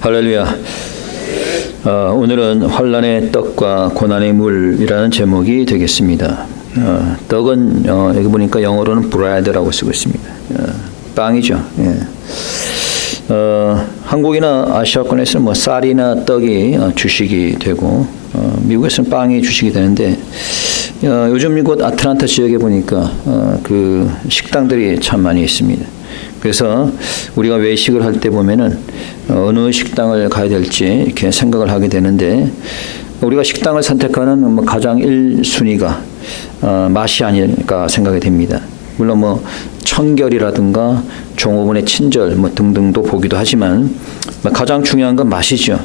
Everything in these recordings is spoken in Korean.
할렐루야. 오늘은 환난의 떡과 고난의 물이라는 제목이 되겠습니다. 떡은 여기 보니까 영어로는 bread라고 쓰고 있습니다. 빵이죠. 예. 한국이나 아시아권에서는 뭐 쌀이나 떡이 주식이 되고 미국에서는 빵이 주식이 되는데 요즘 이곳 아틀란타 지역에 보니까 그 식당들이 참 많이 있습니다. 그래서 우리가 외식을 할 때 보면은 어느 식당을 가야 될지 이렇게 생각을 하게 되는데 우리가 식당을 선택하는 가장 1순위가 맛이 아닐까 생각이 됩니다. 물론 뭐 청결이라든가 종업원의 친절 뭐 등등도 보기도 하지만 가장 중요한 건 맛이죠.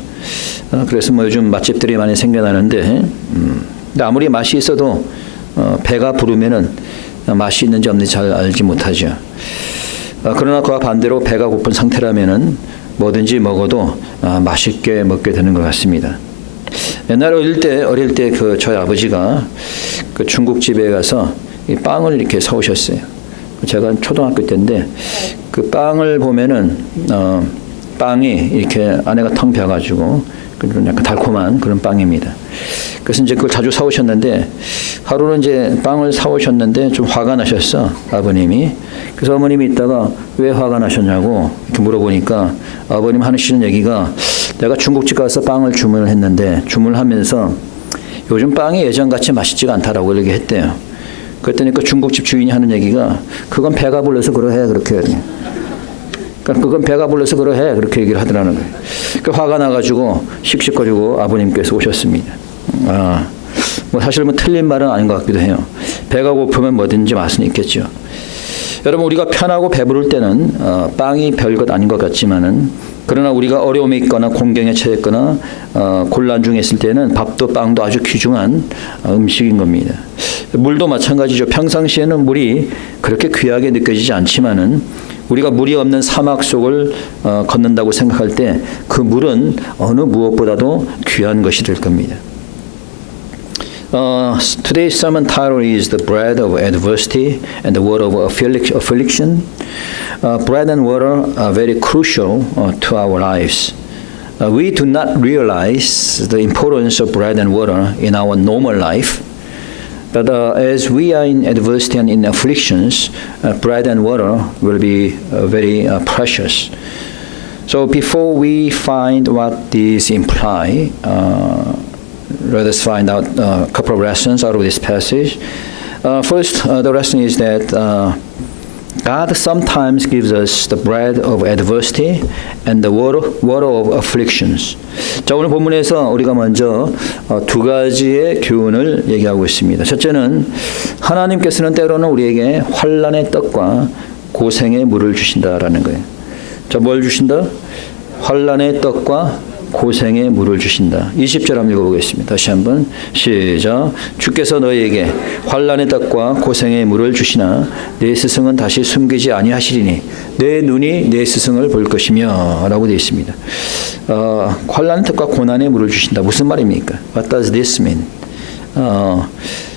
그래서 뭐 요즘 맛집들이 많이 생겨나는데 근데 아무리 맛이 있어도 배가 부르면은 맛이 있는지 없는지 잘 알지 못하죠. 그러나 그와 반대로 배가 고픈 상태라면은 뭐든지 먹어도 맛있게 먹게 되는 것 같습니다. 옛날 어릴 때 그 저희 아버지가 그 중국집에 가서 이 빵을 이렇게 사오셨어요. 제가 초등학교 때인데 그 빵을 보면은 빵이 이렇게 안에가 텅 비어가지고 약간 달콤한 그런 빵입니다. 그래서 이제 그걸 자주 사오셨는데 하루는 이제 빵을 사오셨는데 좀 화가 나셨어, 아버님이. 그래서 어머님이 있다가 왜 화가 나셨냐고 이렇게 물어보니까 아버님 하시는 얘기가 내가 중국집 가서 빵을 주문을 했는데 주문을 하면서 요즘 빵이 예전같이 맛있지가 않다라고 얘기했대요. 그랬더니 그 중국집 주인이 하는 얘기가 그건 배가 불러서 그러해 그렇게 그러니까 그건 배가 불러서 그러해 그렇게 얘기를 하더라는 거예요. 그 화가 나가지고 씩씩거리고 아버님께서 오셨습니다. 뭐 사실 뭐 틀린 말은 아닌 것 같기도 해요. 배가 고프면 뭐든지 맛은 있겠죠. 여러분 우리가 편하고 배부를 때는 빵이 별것 아닌 것 같지만은 그러나 우리가 어려움이 있거나 공경에 처했거나 곤란 중에 있을 때는 밥도 빵도 아주 귀중한 음식인 겁니다. 물도 마찬가지죠. 평상시에는 물이 그렇게 귀하게 느껴지지 않지만은 우리가 물이 없는 사막 속을 걷는다고 생각할 때 그 물은 어느 무엇보다도 귀한 것이 될 겁니다. Today's sermon title is The Bread of Adversity and the Word of Affliction. Bread and water are very crucial to our lives. We do not realize the importance of bread and water in our normal life. But as we are in adversity and in afflictions, bread and water will be very precious. So before we find what these imply, let us find out a couple of lessons out of this passage. First, the lesson is that God sometimes gives us the bread of adversity and the water of afflictions. 자, 오늘 본문에서 우리가 먼저 두 가지의 교훈을 얘기하고 있습니다. 첫째는 하나님께서는 때로는 우리에게 환난의 떡과 고생의 물을 주신다라는 거예요. 자, 뭘 주신다? 환난의 떡과 고생의 물을 주신다. 20절 한번 읽어보겠습니다. 다시 한번 시작. 주께서 너희에게 환난의 떡과 고생의 물을 주시나 내 스승은 다시 숨기지 아니하시리니 내 눈이 내 스승을 볼 것이며 라고 되어 있습니다. 환난의 떡과 고난의 물을 주신다. 무슨 말입니까? What does this mean?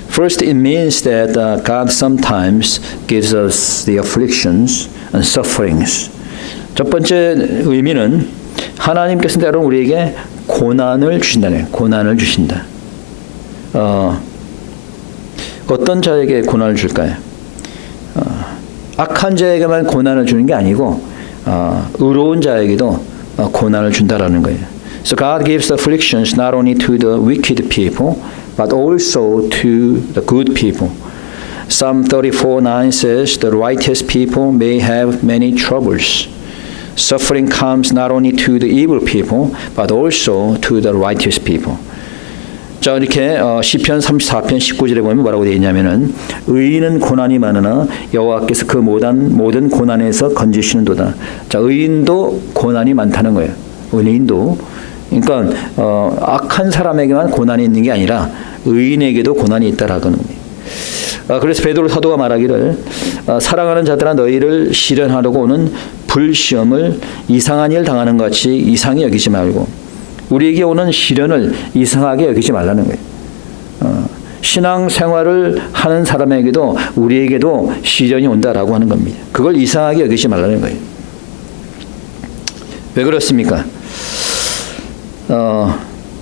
First, it means that God sometimes gives us the afflictions and sufferings. 첫 번째 의미는 하나님께서 때로는 우리에게 고난을 주신다네. 고난을 주신다. 어떤 자에게 고난을 줄까요? 악한 자에게만 고난을 주는 게 아니고 의로운 자에게도 고난을 준다라는 거예요. So God gives afflictions not only to the wicked people, but also to the good people. Psalm 34:9 says, "The righteous people may have many troubles." Suffering comes not only to the evil people, but also to the righteous people. 자, 이렇게 시편 34편 19절에 보면 뭐라고 되어 있냐면은 의인은 고난이 많으나 여호와께서 그 모든 고난에서 건지시는도다. 자, 의인도 고난이 많다는 거예요. 의인도. 그러니까 악한 사람에게만 고난이 있는 게 아니라 의인에게도 고난이 있다라는 겁니다. 그래서 베드로 사도가 말하기를 사랑하는 자들아 너희를 시련하려고 오는 불시험을 이상한 일 당하는 것 같이 이상히 여기지 말고 우리에게 오는 시련을 이상하게 여기지 말라는 거예요. 신앙생활을 하는 사람에게도 우리에게도 시련이 온다라고 하는 겁니다. 그걸 이상하게 여기지 말라는 거예요. 왜 그렇습니까?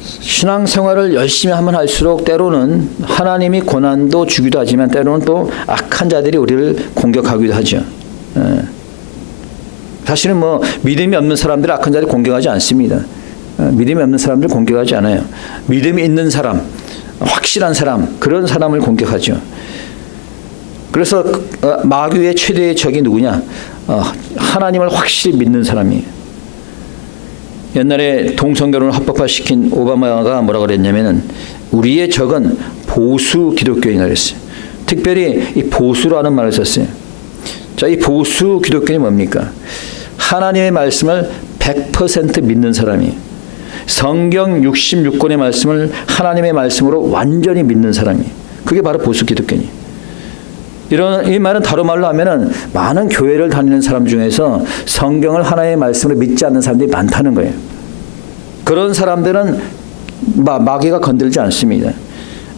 신앙생활을 열심히 하면 할수록 때로는 하나님이 고난도 주기도 하지만 때로는 또 악한 자들이 우리를 공격하기도 하죠. 사실은 뭐 믿음이 없는 사람들 악한 자를 공격하지 않습니다. 믿음이 없는 사람들 공격하지 않아요. 믿음이 있는 사람, 확실한 사람, 그런 사람을 공격하죠. 그래서 마귀의 최대의 적이 누구냐? 하나님을 확실히 믿는 사람이에요. 옛날에 동성결혼을 합법화시킨 오바마가 뭐라고 그랬냐면은 우리의 적은 보수 기독교인이라고 그랬어요. 특별히 이 보수라는 말을 썼어요. 자, 이 보수 기독교인이 뭡니까? 하나님의 말씀을 100% 믿는 사람이에요. 성경 66권의 말씀을 하나님의 말씀으로 완전히 믿는 사람이에요. 그게 바로 보수 기독교인이에요. 이 말은 다른 말로 하면은 많은 교회를 다니는 사람 중에서 성경을 하나님의 말씀으로 믿지 않는 사람들이 많다는 거예요. 그런 사람들은 마귀가 건들지 않습니다.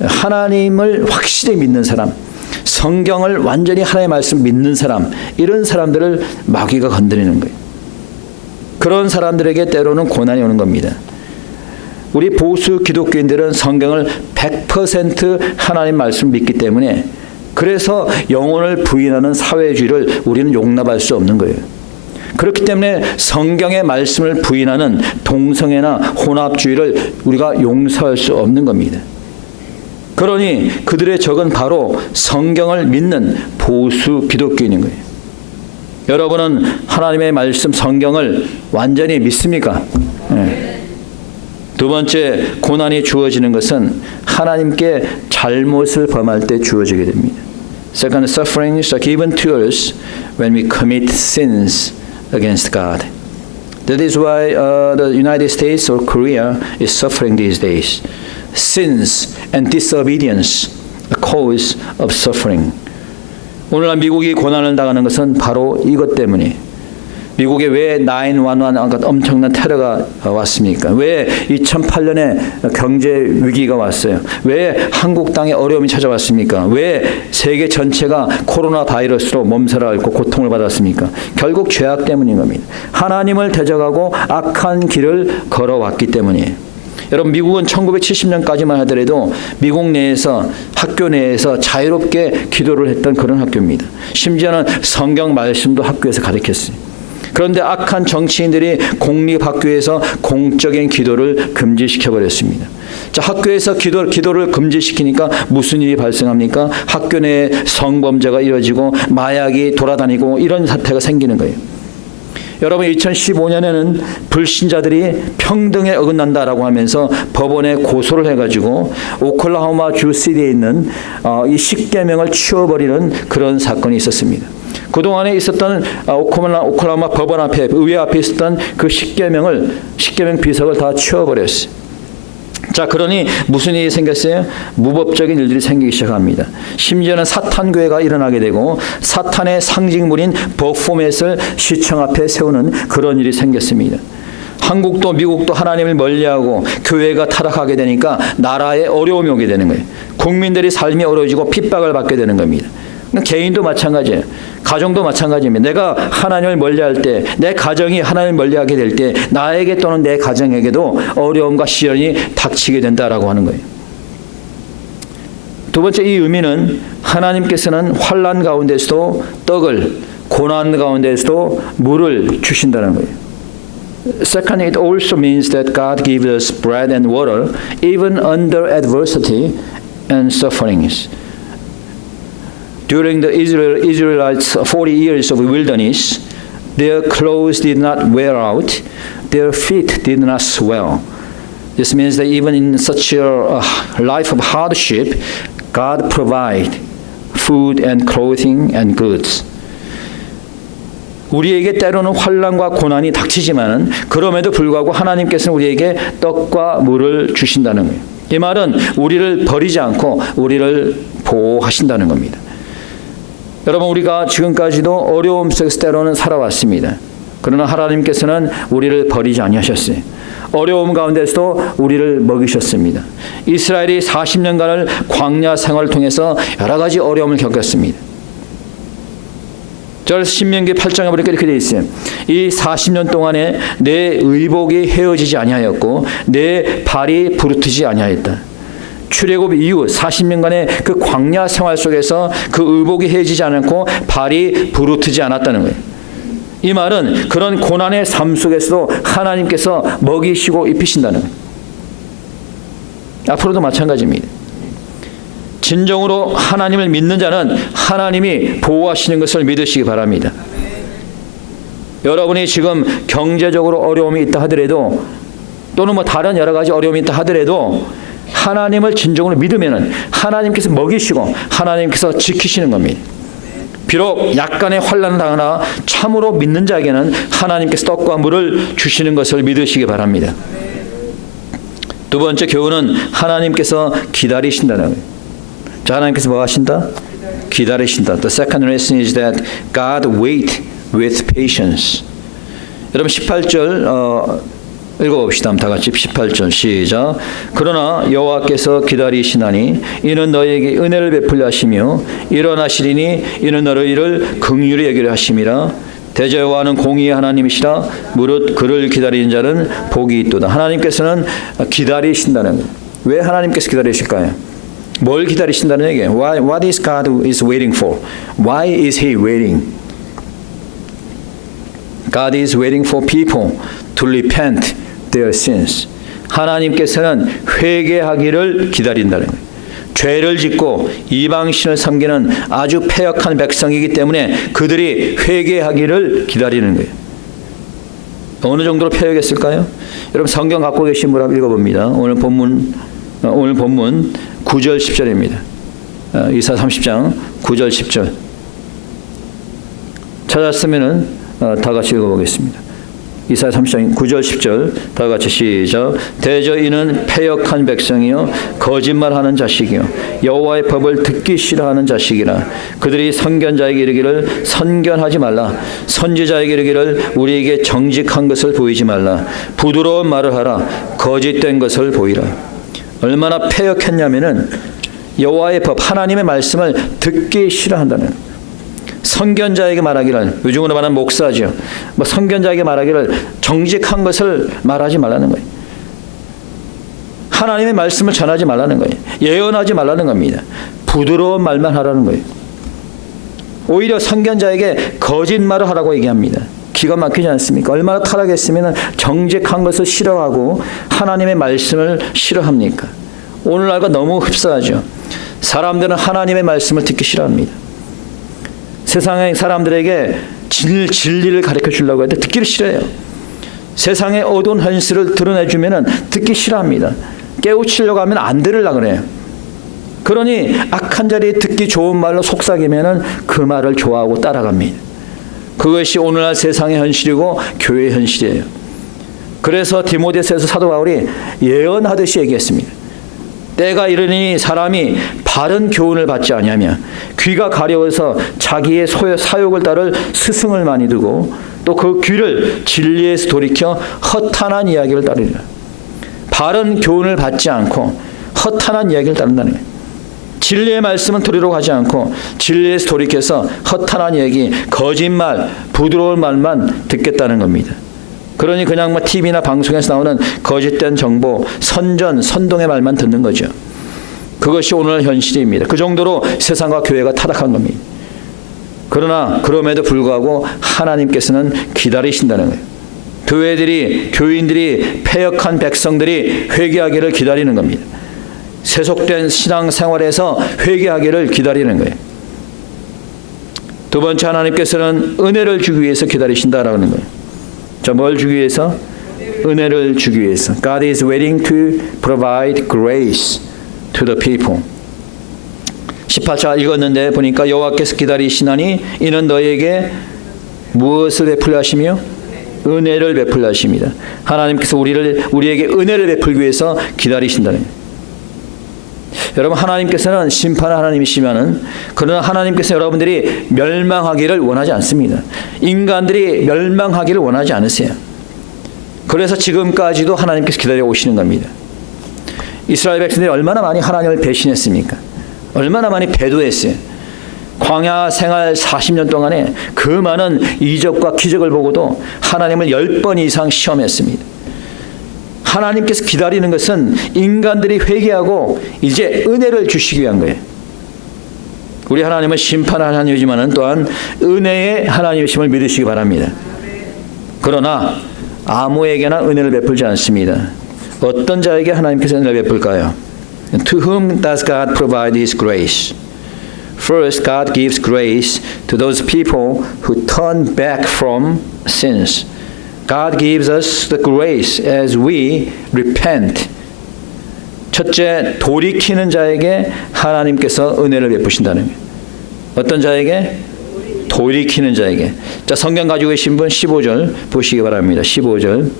하나님을 확실히 믿는 사람, 성경을 완전히 하나님의 말씀 믿는 사람, 이런 사람들을 마귀가 건드리는 거예요. 그런 사람들에게 때로는 고난이 오는 겁니다. 우리 보수 기독교인들은 성경을 100% 하나님 말씀 믿기 때문에 그래서 영혼을 부인하는 사회주의를 우리는 용납할 수 없는 거예요. 그렇기 때문에 성경의 말씀을 부인하는 동성애나 혼합주의를 우리가 용서할 수 없는 겁니다. 그러니 그들의 적은 바로 성경을 믿는 보수 기독교인인 거예요. 여러분은 하나님의 말씀 성경을 완전히 믿습니까? 네. 두 번째, 고난이 주어지는 것은 하나님께 잘못을 범할 때 주어지게 됩니다. Second, sufferings are given to us when we commit sins against God. That is why the United States or Korea is suffering these days. Sins and disobedience are cause of suffering. 오늘날 미국이 고난을 당하는 것은 바로 이것 때문이에요. 미국에 왜 9/11 엄청난 테러가 왔습니까? 왜 2008년에 경제 위기가 왔어요? 왜 한국 땅에 어려움이 찾아왔습니까? 왜 세계 전체가 코로나 바이러스로 몸살을 앓고 고통을 받았습니까? 결국 죄악 때문인 겁니다. 하나님을 대적하고 악한 길을 걸어왔기 때문이에요. 여러분, 미국은 1970년까지만 하더라도 미국 내에서 학교 내에서 자유롭게 기도를 했던 그런 학교입니다. 심지어는 성경 말씀도 학교에서 가르쳤어요. 그런데 악한 정치인들이 공립학교에서 공적인 기도를 금지시켜버렸습니다. 자, 학교에서 기도를 금지시키니까 무슨 일이 발생합니까? 학교 내에 성범죄가 이루어지고 마약이 돌아다니고 이런 사태가 생기는 거예요. 여러분, 2015년에는 불신자들이 평등에 어긋난다라고 하면서 법원에 고소를 해가지고 오클라호마 주 시티에 있는 이 십계명을 치워버리는 그런 사건이 있었습니다. 그동안에 있었던 오클라호마 법원 앞에, 의회 앞에 있었던 그 십계명 비석을 다 치워버렸어요. 자, 그러니 무슨 일이 생겼어요? 무법적인 일들이 생기기 시작합니다. 심지어는 사탄교회가 일어나게 되고 사탄의 상징물인 버포맷을 시청 앞에 세우는 그런 일이 생겼습니다. 한국도 미국도 하나님을 멀리하고 교회가 타락하게 되니까 나라에 어려움이 오게 되는 거예요. 국민들이 삶이 어려워지고 핍박을 받게 되는 겁니다. 개인도 마찬가지예요. 가정도 마찬가지입니다. 내가 하나님을 멀리할 때, 내 가정이 하나님을 멀리하게 될 때 나에게 또는 내 가정에게도 어려움과 시련이 닥치게 된다라고 하는 거예요. 두 번째, 이 의미는 하나님께서는 환난 가운데서도 떡을, 고난 가운데서도 물을 주신다는 거예요. Second, it also means that God gives us bread and water even under adversity and sufferings. During the Israelites' 40 years of wilderness, their clothes did not wear out, their feet did not swell. This means that even in such a life of hardship, God provides food and clothing and goods. 우리에게 때로는 환난과 고난이 닥치지만은 그럼에도 불구하고 하나님께서는 우리에게 떡과 물을 주신다는 거예요. 이 말은 우리를 버리지 않고 우리를 보호하신다는 겁니다. 여러분, 우리가 지금까지도 어려움 속에서 때로는 살아왔습니다. 그러나 하나님께서는 우리를 버리지 아니하셨어요. 어려움 가운데서도 우리를 먹이셨습니다. 이스라엘이 40년간을 광야 생활을 통해서 여러 가지 어려움을 겪었습니다. 그래서 신명기 8장에 보니까 이렇게 되어 있어요. 이 40년 동안에 내 의복이 헤어지지 아니하였고 내 발이 부르트지 아니하였다. 출애굽 이후 40년간의 그 광야 생활 속에서 그 의복이 헤어지지 않았고 발이 부르트지 않았다는 거예요. 이 말은 그런 고난의 삶 속에서도 하나님께서 먹이시고 입히신다는 거예요. 앞으로도 마찬가지입니다. 진정으로 하나님을 믿는 자는 하나님이 보호하시는 것을 믿으시기 바랍니다. 여러분이 지금 경제적으로 어려움이 있다 하더라도 또는 뭐 다른 여러 가지 어려움이 있다 하더라도 하나님을 진정으로 믿으면 하나님께서 먹이시고 하나님께서 지키시는 겁니다. 비록 약간의 환난을 당하나 참으로 믿는 자에게는 하나님께서 떡과 물을 주시는 것을 믿으시기 바랍니다. 두 번째 교훈은 하나님께서 기다리신다는 거예요. 자, 하나님께서 뭐 하신다? 기다리신다. The second lesson is that God wait with patience. 여러분 18절 읽어봅시다. 다 같이 18절 시작. 그러나 여호와께서 기다리시나니 이는 너희에게 은혜를 베풀려 하시며 일어나시리니 이는 너희를 긍휼히 여기려 하심이라. 대저 여호와는 공의의 하나님이시라. 무릇 그를 기다리는 자는 복이 있도다. 하나님께서는 기다리신다는 거예요. 왜 하나님께서 기다리실까요? 뭘 기다리신다는 얘기예요? What is God is waiting for? Why is He waiting? God is waiting for people to repent their sins. 하나님께서는 회개하기를 기다린다는 거예요. 죄를 짓고 이방신을 섬기는 아주 패역한 백성이기 때문에 그들이 회개하기를 기다리는 거예요. 어느 정도로 패역했을까요? 여러분 성경 갖고 계신 분 한번 읽어봅니다. 오늘 본문 9절 10절입니다. 이사 30장 9절 10절 찾았으면은 다 같이 읽어보겠습니다. 이사 30장 9절 10절 다 같이 시작. 대저 이는 패역한 백성이요 거짓말하는 자식이요 여호와의 법을 듣기 싫어하는 자식이라. 그들이 선견자에게 이르기를 선견하지 말라. 선지자에게 이르기를 우리에게 정직한 것을 보이지 말라. 부드러운 말을 하라. 거짓된 것을 보이라. 얼마나 패역했냐면은 여호와의 법 하나님의 말씀을 듣기 싫어한다는. 선견자에게 말하기를, 요즘으로 말하는 목사죠. 뭐 선견자에게 말하기를 정직한 것을 말하지 말라는 거예요. 하나님의 말씀을 전하지 말라는 거예요. 예언하지 말라는 겁니다. 부드러운 말만 하라는 거예요. 오히려 선견자에게 거짓말을 하라고 얘기합니다. 기가 막히지 않습니까? 얼마나 타락했으면 정직한 것을 싫어하고 하나님의 말씀을 싫어합니까? 오늘날과 너무 흡사하죠. 사람들은 하나님의 말씀을 듣기 싫어합니다. 세상의 사람들에게 진리를 가르쳐 주려고 해도 듣기를 싫어해요. 세상의 어두운 현실을 드러내주면 듣기 싫어합니다. 깨우치려고 하면 안 들으려고 그래요. 그러니 악한 자리에 듣기 좋은 말로 속삭이면 그 말을 좋아하고 따라갑니다. 그것이 오늘날 세상의 현실이고 교회의 현실이에요. 그래서 디모데서에서 사도 바울이 예언하듯이 얘기했습니다. 때가 이르니 사람이 바른 교훈을 받지 아니하며 귀가 가려워서 자기의 사욕을 따를 스승을 많이 두고 또 그 귀를 진리에서 돌이켜 허탄한 이야기를 따르리라. 바른 교훈을 받지 않고 허탄한 이야기를 따른다는 거예요. 진리의 말씀은 들으러 가지 않고 진리에서 돌이켜서 허탄한 얘기, 거짓말, 부드러운 말만 듣겠다는 겁니다. 그러니 그냥 뭐 TV나 방송에서 나오는 거짓된 정보, 선동의 말만 듣는 거죠. 그것이 오늘 현실입니다. 그 정도로 세상과 교회가 타락한 겁니다. 그러나 그럼에도 불구하고 하나님께서는 기다리신다는 거예요. 교인들이 패역한 백성들이 회개하기를 기다리는 겁니다. 세속된 신앙생활에서 회개하기를 기다리는 거예요. 두 번째, 하나님께서는 은혜를 주기 위해서 기다리신다라는 거예요. 자, 뭘 주기 위해서? 은혜를 주기 위해서. God is waiting to provide grace to the people. 18절 읽었는데 보니까 여호와께서 기다리시나니 이는 너희에게 무엇을 베풀려 하시며 은혜를 베풀려 하십니다. 하나님께서 우리에게 은혜를 베풀기 위해서 기다리신다는 거예요. 여러분, 하나님께서는 심판의 하나님이시면은, 그러나 하나님께서 여러분들이 멸망하기를 원하지 않습니다. 인간들이 멸망하기를 원하지 않으세요. 그래서 지금까지도 하나님께서 기다려 오시는 겁니다. 이스라엘 백성들이 얼마나 많이 하나님을 배신했습니까? 얼마나 많이 배도했어요. 광야 생활 40년 동안에 그 많은 이적과 기적을 보고도 하나님을 10번 이상 시험했습니다. 하나님께서 기다리는 것은 인간들이 회개하고 이제 은혜를 주시기 위한 거예요. 우리 하나님은 심판 하나님이지만 또한 은혜의 하나님이심을 믿으시기 바랍니다. 그러나 아무에게나 은혜를 베풀지 않습니다. 어떤 자에게 하나님께서 은혜를 베풀까요? To whom does God provide His grace? First, God gives grace to those people who turn back from sins. God gives us the grace as we repent. 첫째, 돌이키는 자에게 하나님께서 은혜를 베푸신다는 거예요. 어떤 자에게? 돌이키는 자에게. 자, 성경 가지고 계신 분 15절 보시기 바랍니다. 15절.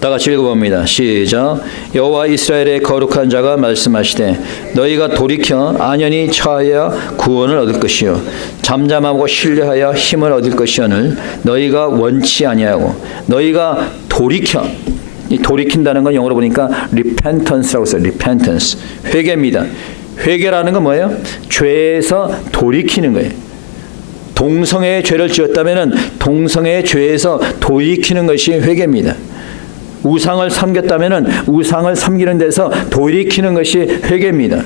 다 같이 읽어봅니다. 시작. 여호와 이스라엘의 거룩한 자가 말씀하시되 너희가 돌이켜 안연히 처하여 구원을 얻을 것이요 잠잠하고 신뢰하여 힘을 얻을 것이오늘 너희가 원치 아니하고 너희가 돌이켜. 이 돌이킨다는 건 영어로 보니까 repentance라고 써요. repentance. 회개입니다. 회개라는 건 뭐예요? 죄에서 돌이키는 거예요. 동성애의 죄를 지었다면 동성애의 죄에서 돌이키는 것이 회개입니다. 우상을 섬겼다면 우상을 섬기는 데서 돌이키는 것이 회개입니다.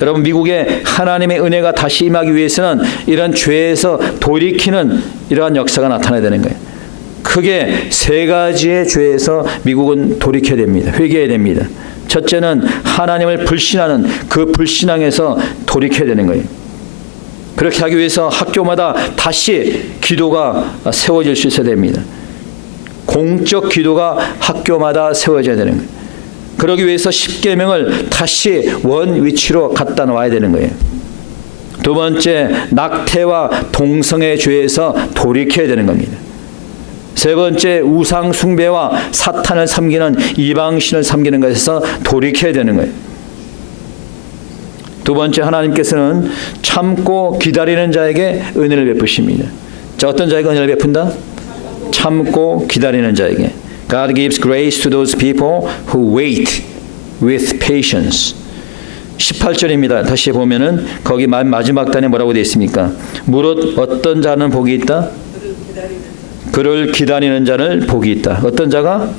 여러분, 미국에 하나님의 은혜가 다시 임하기 위해서는 이런 죄에서 돌이키는 이러한 역사가 나타나야 되는 거예요. 크게 세 가지의 죄에서 미국은 돌이켜야 됩니다. 회개해야 됩니다. 첫째는 하나님을 불신하는 그 불신앙에서 돌이켜야 되는 거예요. 그렇게 하기 위해서 학교마다 다시 기도가 세워질 수 있어야 됩니다. 공적 기도가 학교마다 세워져야 되는 거예요. 그러기 위해서 십계명을 다시 원 위치로 갖다 놓아야 되는 거예요. 두 번째, 낙태와 동성애 죄에서 돌이켜야 되는 겁니다. 세 번째, 우상 숭배와 사탄을 섬기는 이방신을 섬기는 것에서 돌이켜야 되는 거예요. 두 번째, 하나님께서는 참고 기다리는 자에게 은혜를 베푸십니다. 자, 어떤 자에게 은혜를 베푼다? 참고 기다리는 자에게. God gives grace to those people who wait with patience. 18절입니다. 다시 보면은 거기 마지막 단에 뭐라고 되어 있습니까? 무릇 어떤 자는 복이 있다? 그를 기다리는 자는 복이 있다. 어떤 자가?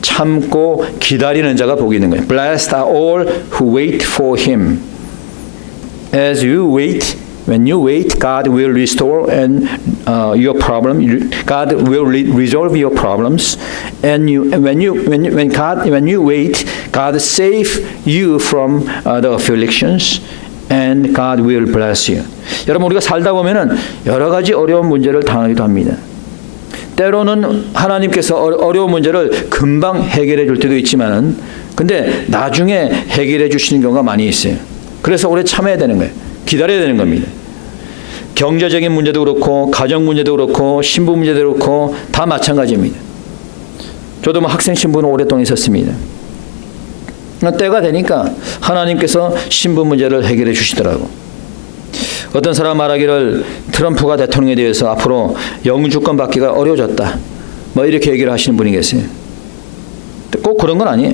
참고 기다리는 자가 복이 있는 거예요. Blessed are all who wait for him. As you wait, when you wait, God will restore and your problem. God will resolve your problems. And when you wait, God save you from the afflictions, and God will bless you. 여러분, 우리가 살다 보면은 여러 가지 어려운 문제를 당하기도 합니다. 때로는 하나님께서 어려운 문제를 금방 해결해 줄 때도 있지만은, 근데 나중에 해결해 주시는 경우가 많이 있어요. 그래서 오래 참아야 되는 거예요. 기다려야 되는 겁니다. 경제적인 문제도 그렇고 가정 문제도 그렇고 신부 문제도 그렇고 다 마찬가지입니다. 저도 학생 신부는 오랫동안 있었습니다. 때가 되니까 하나님께서 신부 문제를 해결해 주시더라고. 어떤 사람 말하기를 트럼프가 대통령에 대해서 앞으로 영주권 받기가 어려워졌다, 뭐 이렇게 얘기를 하시는 분이 계세요. 꼭 그런 건 아니에요.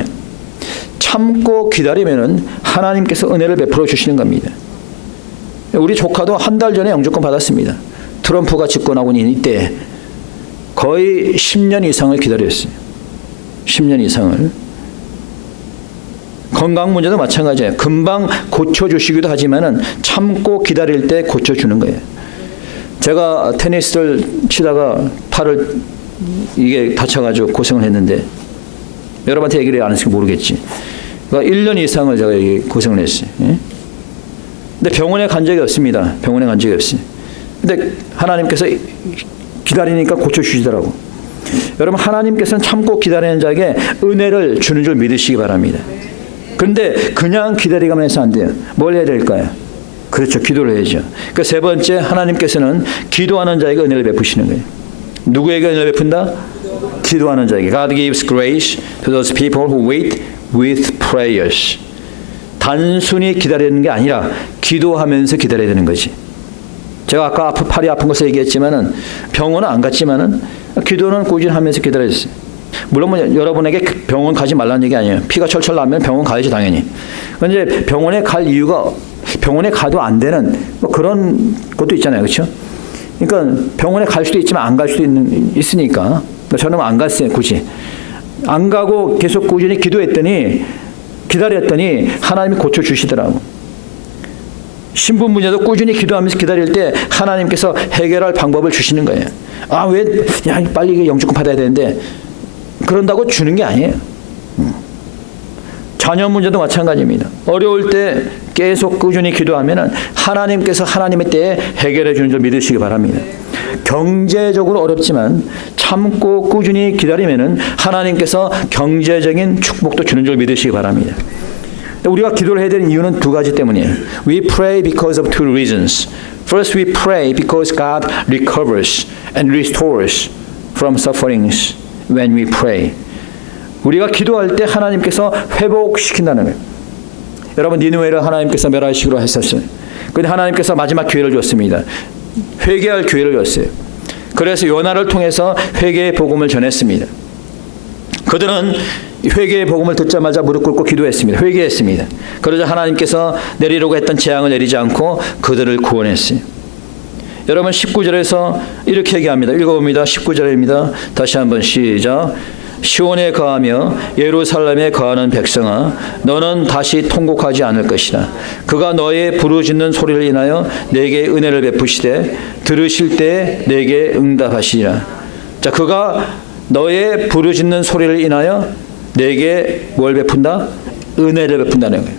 참고 기다리면은 하나님께서 은혜를 베풀어 주시는 겁니다. 우리 조카도 한 달 전에 영주권 받았습니다. 트럼프가 집권하고 이때 거의 10년 이상을 기다렸어요. 10년 이상을. 건강 문제도 마찬가지예요. 금방 고쳐주시기도 하지만은 참고 기다릴 때 고쳐주는 거예요. 제가 테니스를 치다가 팔을 이게 다쳐가지고 고생을 했는데, 여러분한테 얘기를 안 했으면 모르겠지. 그러니까 1년 이상을 제가 고생을 했어요. 예? 근데 병원에 간 적이 없습니다. 병원에 간 적이 없어요. 근데 하나님께서 기다리니까 고쳐주시더라고. 여러분, 하나님께서는 참고 기다리는 자에게 은혜를 주는 줄 믿으시기 바랍니다. 그런데 그냥 기다리기만 해서 안 돼요. 뭘 해야 될까요? 그렇죠. 기도를 해야죠. 그 세 번째, 하나님께서는 기도하는 자에게 은혜를 베푸시는 거예요. 누구에게 은혜를 베푼다? 기도하는 자에게. God gives grace to those people who wait with prayers. 단순히 기다리는 게 아니라 기도하면서 기다려야 되는 거지. 제가 아까 팔이 아픈 것을 얘기했지만은 병원은 안 갔지만은 기도는 꾸준히 하면서 기다렸어요. 물론 여러분에게 병원 가지 말라는 얘기 아니에요. 피가 철철 나면 병원 가야지 당연히. 그런데 병원에 갈 이유가 병원에 가도 안 되는 뭐 그런 것도 있잖아요. 그렇죠? 그러니까 병원에 갈 수도 있지만 안 갈 수도 있으니까 저는 안 갔어요. 굳이. 안 가고 계속 꾸준히 기다렸더니 하나님이 고쳐주시더라고. 신분문제도 꾸준히 기도하면서 기다릴 때 하나님께서 해결할 방법을 주시는 거예요. 아, 왜, 야, 빨리 영주권 받아야 되는데, 그런다고 주는 게 아니에요. 자녀 문제도 마찬가지입니다. 어려울 때 계속 꾸준히 기도하면은 하나님께서 하나님의 때에 해결해 주는 줄 믿으시기 바랍니다. 경제적으로 어렵지만 참고 꾸준히 기다리면은 하나님께서 경제적인 축복도 주는 줄 믿으시기 바랍니다. 우리가 기도를 해야 되는 이유는 두 가지 때문이에요. We pray because of two reasons. First, we pray because God recovers and restores from sufferings when we pray. 우리가 기도할 때 하나님께서 회복시킨다는 거예요. 여러분, 니느웨를 하나님께서 멸하시기로 했었어요. 그런데 하나님께서 마지막 기회를 줬습니다. 회개할 기회를 줬어요. 그래서 요나를 통해서 회개의 복음을 전했습니다. 그들은 회개의 복음을 듣자마자 무릎 꿇고 기도했습니다. 회개했습니다. 그러자 하나님께서 내리려고 했던 재앙을 내리지 않고 그들을 구원했어요. 여러분, 19절에서 이렇게 얘기합니다. 읽어봅니다. 19절입니다. 다시 한번 시작. 시온에 거하며 예루살렘에 거하는 백성아, 너는 다시 통곡하지 않을 것이라. 그가 너의 부르짖는 소리를 인하여 내게 은혜를 베푸시되 들으실 때 내게 응답하시리라. 자, 그가 너의 부르짖는 소리를 인하여 내게 뭘 베푼다? 은혜를 베푼다는 거예요.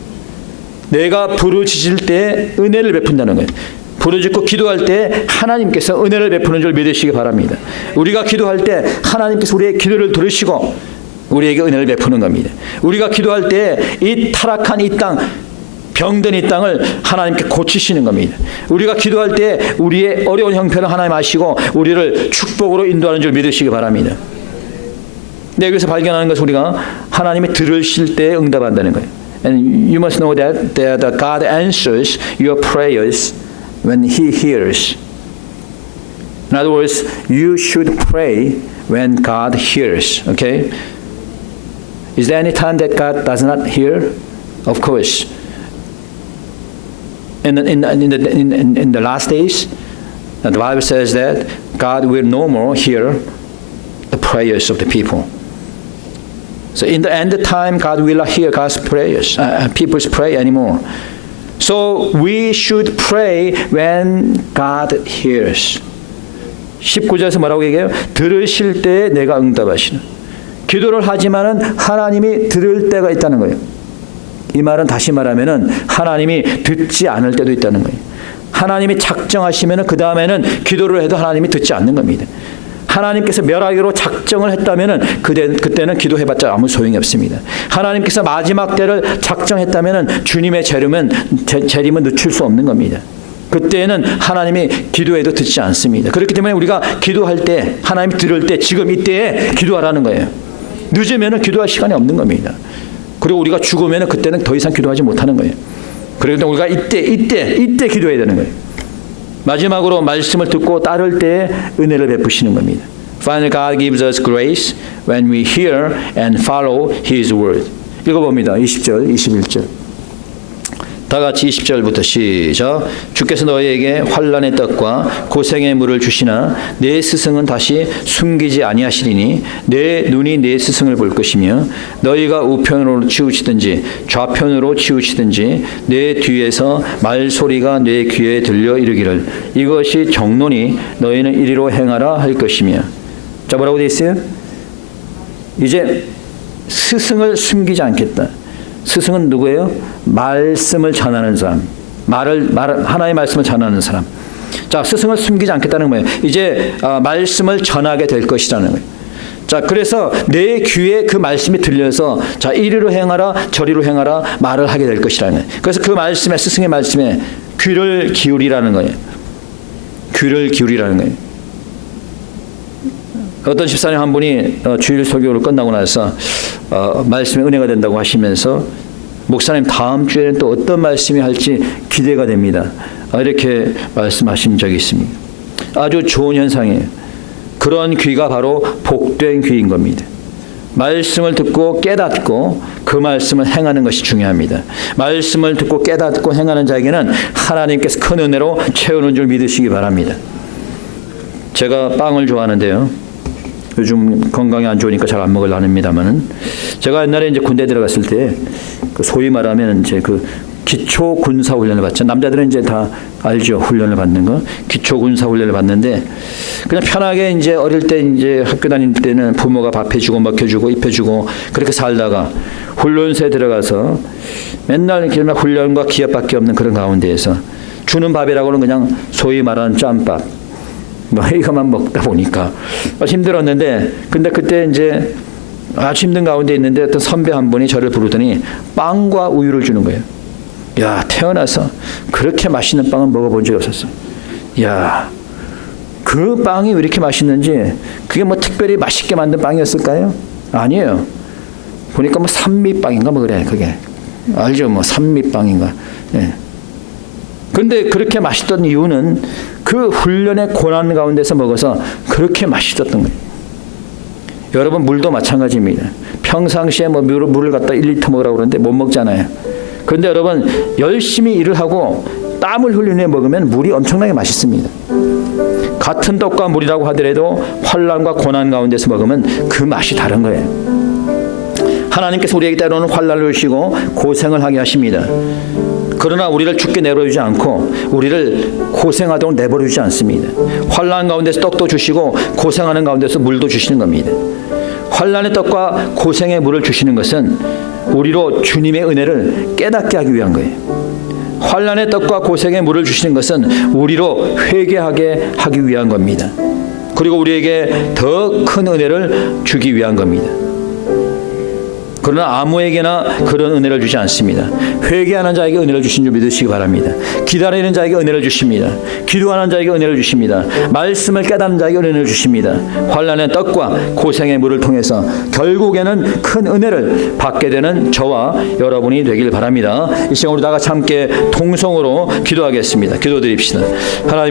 내가 부르짖을 때 은혜를 베푼다는 거예요. 부르짖고 기도할 때 하나님께서 은혜를 베푸는 줄 믿으시기 바랍니다. 우리가 기도할 때 하나님께서 우리의 기도를 들으시고 우리에게 은혜를 베푸는 겁니다. 우리가 기도할 때 이 타락한 이 땅, 병든 이 땅을 하나님께 고치시는 겁니다. 우리가 기도할 때 우리의 어려운 형편을 하나님 아시고 우리를 축복으로 인도하는 줄 믿으시기 바랍니다. 네, 여기서 발견하는 것은 우리가 하나님이 들으실 때 응답한다는 거예요. And you must know that God answers your prayers when He hears. In other words, you should pray when God hears. Okay? Is there any time that God does not hear? Of course. In the last days, the Bible says that God will no more hear the prayers of the people. So in the end of time, God will not hear God's prayers, people's pray anymore. So we should pray when God hears. 19절에서 뭐라고 얘기해요? 들으실 때 내가 응답하시는. 기도를 하지만은 하나님이 들을 때가 있다는 거예요. 이 말은 다시 말하면은 하나님이 듣지 않을 때도 있다는 거예요. 하나님이 작정하시면은 그 다음에는 기도를 해도 하나님이 듣지 않는 겁니다. 하나님께서 멸하기로 작정을 했다면은 그때는 기도해봤자 아무 소용이 없습니다. 하나님께서 마지막 때를 작정했다면은 주님의 재림은 늦출 수 없는 겁니다. 그때는 하나님이 기도해도 듣지 않습니다. 그렇기 때문에 우리가 기도할 때 하나님이 들을 때 지금 이때에 기도하라는 거예요. 늦으면은 기도할 시간이 없는 겁니다. 그리고 우리가 죽으면은 그때는 더 이상 기도하지 못하는 거예요. 그래서 우리가 이때 기도해야 되는 거예요. 마지막으로 말씀을 듣고 따를 때 은혜를 베푸시는 겁니다. Finally, God gives us grace when we hear and follow His word. 읽어봅니다. 20절, 21절. 다 같이 20절부터 시작. 주께서 너희에게 환난의 떡과 고생의 물을 주시나 내 스승은 다시 숨기지 아니하시리니 내 눈이 내 스승을 볼 것이며 너희가 우편으로 치우치든지 좌편으로 치우치든지 내 뒤에서 말소리가 내 귀에 들려 이르기를 이것이 정론이 너희는 이리로 행하라 할 것이며. 자, 뭐라고 되어 있어요? 이제 스승을 숨기지 않겠다. 스승은 누구예요? 말씀을 전하는 사람. 하나의 말씀을 전하는 사람. 자, 스승을 숨기지 않겠다는 거예요. 이제 말씀을 전하게 될 것이라는 거예요. 자, 그래서 내 귀에 그 말씀이 들려서 자, 이리로 행하라 저리로 행하라 말을 하게 될 것이라는 거예요. 그래서 그 말씀에, 스승의 말씀에 귀를 기울이라는 거예요. 귀를 기울이라는 거예요. 어떤 집사님 한 분이 주일 설교를 끝나고 나서 말씀이 은혜가 된다고 하시면서 목사님 다음 주에는 또 어떤 말씀이 할지 기대가 됩니다. 이렇게 말씀하신 적이 있습니다. 아주 좋은 현상이에요. 그런 귀가 바로 복된 귀인 겁니다. 말씀을 듣고 깨닫고 그 말씀을 행하는 것이 중요합니다. 말씀을 듣고 깨닫고 행하는 자에게는 하나님께서 큰 은혜로 채우는 줄 믿으시기 바랍니다. 제가 빵을 좋아하는데요. 요즘 건강이 안 좋으니까 잘 안 먹으려 합니다만은, 제가 옛날에 이제 군대 들어갔을 때 그 소위 말하면 이제 그 기초 군사 훈련을 받죠. 남자들은 이제 다 알죠. 훈련을 받는 거. 기초 군사 훈련을 받는데, 그냥 편하게 이제 어릴 때 이제 학교 다닐 때는 부모가 밥 해주고 먹여주고 입혀주고 그렇게 살다가 훈련소에 들어가서 맨날 이렇게 훈련과 기합밖에 없는 그런 가운데에서 주는 밥이라고는 그냥 소위 말하는 짬밥, 뭐 이것만 먹다 보니까 힘들었는데, 근데 그때 이제 아주 힘든 가운데 있는데 어떤 선배 한 분이 저를 부르더니 빵과 우유를 주는 거예요. 야, 태어나서 그렇게 맛있는 빵은 먹어본 적이 없었어. 야, 그 빵이 왜 이렇게 맛있는지, 그게 뭐 특별히 맛있게 만든 빵이었을까요? 아니에요. 보니까 뭐 산미빵인가 뭐 그래. 그게 알죠? 뭐 산미빵인가. 예. 근데 그렇게 맛있던 이유는 그 훈련의 고난 가운데서 먹어서 그렇게 맛있었던 거예요. 여러분, 물도 마찬가지입니다. 평상시에 뭐 물을 갖다 1리터 먹으라고 그러는데 못 먹잖아요. 그런데 여러분, 열심히 일을 하고 땀을 흘리며 먹으면 물이 엄청나게 맛있습니다. 같은 떡과 물이라고 하더라도 환난과 고난 가운데서 먹으면 그 맛이 다른 거예요. 하나님께서 우리에게 때로는 환난을 주시고 고생을 하게 하십니다. 그러나 우리를 죽게 내버려두지 않고 우리를 고생하도록 내버려두지 않습니다. 환난 가운데서 떡도 주시고 고생하는 가운데서 물도 주시는 겁니다. 환난의 떡과 고생의 물을 주시는 것은 우리로 주님의 은혜를 깨닫게 하기 위한 거예요. 환난의 떡과 고생의 물을 주시는 것은 우리로 회개하게 하기 위한 겁니다. 그리고 우리에게 더 큰 은혜를 주기 위한 겁니다. 그러나 아무에게나 그런 은혜를 주지 않습니다. 회개하는 자에게 은혜를 주신 줄 믿으시기 바랍니다. 기다리는 자에게 은혜를 주십니다. 기도하는 자에게 은혜를 주십니다. 말씀을 깨닫는 자에게 은혜를 주십니다. 환난의 떡과 고생의 물을 통해서 결국에는 큰 은혜를 받게 되는 저와 여러분이 되길 바랍니다. 이 시간 우리 다 같이 함께 통성으로 기도하겠습니다. 기도드립시다. 하나님,